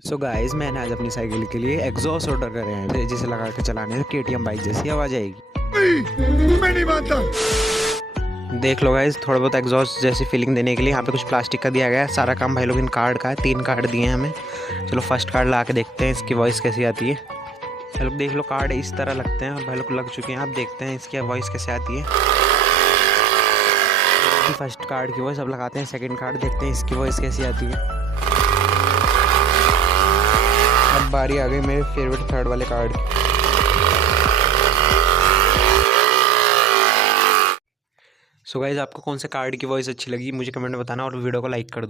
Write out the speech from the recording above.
So guys मैंने आज अपनी साइकिल के लिए एग्जॉस्ट ऑर्डर करे हैं जिसे लगा के चलाने से केटीएम बाइक जैसी आवाज आएगी। मैं नहीं मानता। देख लो गाइस, थोड़ा बहुत एग्जॉस्ट जैसी फीलिंग देने के लिए यहाँ पे कुछ प्लास्टिक का दिया गया है। सारा काम भाई लोग इन कार्ड का है, 3 कार्ड दिए हैं हमें। चलो फर्स्ट कार्ड ला के देखते हैं इसकी वॉइस कैसी आती है। भाई लोग देख लो, कार्ड इस तरह लगते हैं और भाई लोग लग चुके हैं। आप देखते हैं इसकी वॉइस कैसे आती है। फर्स्ट कार्ड की वॉइस अब लगाते हैं सेकंड कार्ड, देखते हैं इसकी वॉइस कैसी आती है। अब बारी आ गई मेरे फेवरेट थर्ड वाले कार्ड की। सो गाइस, आपको कौन से कार्ड की वॉइस अच्छी लगी मुझे कमेंट में बताना और वीडियो को लाइक कर दो।